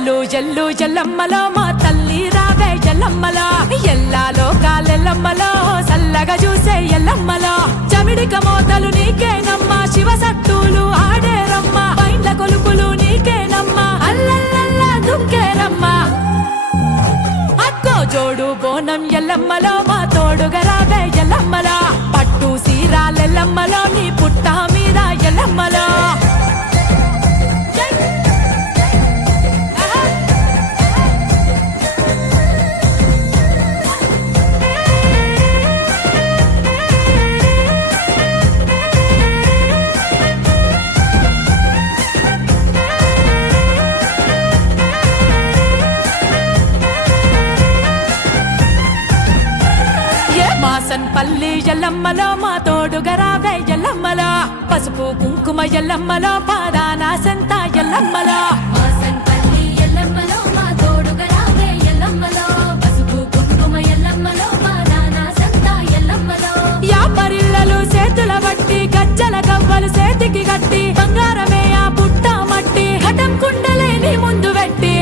జల్లు జల్లు ఎల్లమ్మలో మా తల్లి రావే ఎల్లమ్మలో ఎల్లాలో కాలెల్లమ్మలో సల్లగా చూసే ఎల్లమ్మలో చమిడిక మోతలు నీకేనమ్మా శివ సత్తులు ఆడేరమ్మా పైండ్ల కొలుపులు నీకేనమ్మా అల్లల్లల్లా దుంకేరమ్మా అక్కో జోడు బోనం ఎల్లమ్మలో మా తోడుగా రావే ఎల్లమ్మలో పట్టు సీరాలెల్లమ్మలో నీ పుట్ట మీద ఎల్లమ్మలో పల్లి ఎల్లమ్మలో మా తోడుగా రావే ఎల్లమ్మలో పసుపు కుంకుమ ఎల్లమ్మలో పాదాన సంత ఎల్లమ్మలో పల్లి ఎల్లమ్మలో మా తోడుగా రావే ఎల్లమ్మలో పసుపు కుంకుమ ఎల్లమ్మలో పాదాన సంత ఎల్లమ్మలో యాపరిల్లలు చేతుల బట్టి గజ్జల గవ్వలు చేతికి గట్టి బంగారమే ఆ పుట్ట మట్టి ఘటం కుండలేని ముందు పెట్టి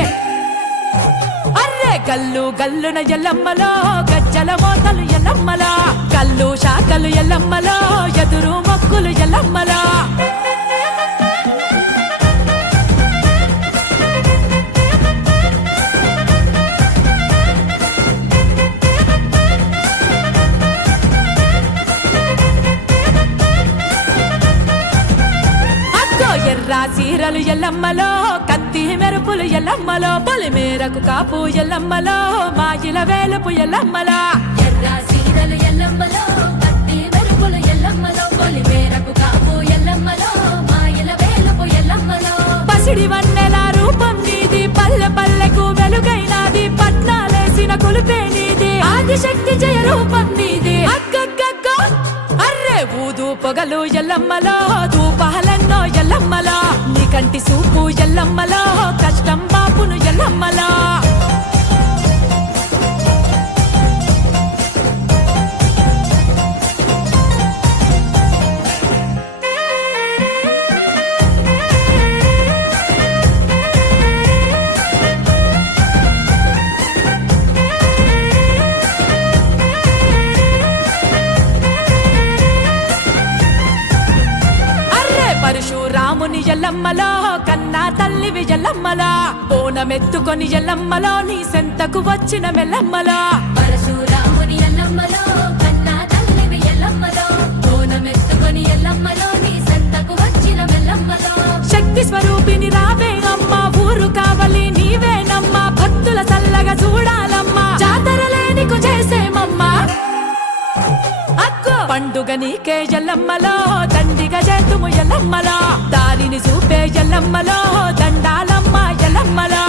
అర్రే గల్లు గల్లున ఎల్లమ్మలో గజ్జల మోతలు ఎల్లమ్మలో కల్లు శాఖలు ఎల్లమ్మలో ఎదురు మొక్కులు ఎల్లమ్మలో ఎర్ర చీరలు ఎల్లమ్మలో కత్తి మెరుపులు ఎల్లమ్మలో పొలి మేరకు కాపు ఎల్లమ్మలో మాయిల వేలుపు ఎల్లమ్మలో ఎర్ర చీరలు ఎల్లమ్మలో కత్తి మెరుపులు ఎల్లమ్మలో పొలి మేరకు కాపు ఎల్లమ్మలో మాయిల వేలుపు ఎల్లమ్మలో పసిడి వన్నెల రూపం నీది పల్లె పల్లెకు వెలుగైనది పట్నాలేసిన కొలుపే నీది ఆదిశక్తి జయ రూపం నీది అక్కక్కక్క అర్రే ఊదు పొగలు ఎల్లమ్మలో ధూపాలన్నో ఎల్లమ్మలో నీ కంటి సూపు ఎల్లమ్మలో కష్టం బాపును ఎల్లమ్మలో పరశురాముని ఎల్లమ్మలో కన్నా తల్లివి ఎల్లమ్మలో బోనమెత్తుకొని ఎల్లమ్మలో నీ సెంతకు వచ్చిన మెల్లమ్మలో పరశురాముని ఎల్లమ్మలో కన్నా తల్లివి ఎల్లమ్మలో బోనమెత్తుకొని ఎల్లమ్మలో నీ సెంతకు వచ్చిన మెల్లమ్మలో శక్తి స్వరూపిని రావే అమ్మ ఊరు కావలి నీవేనమ్మా భక్తుల చల్లగా చూడాలమ్మా జాతరలే నీకు చేసేమమ్మా పండుగ నీకే ఎల్లమ్మలో దండిగా చేతుము ఎల్లమ్మలో దారిని చూపే ఎల్లమ్మలో దండాలమ్మ ఎల్లమ్మలో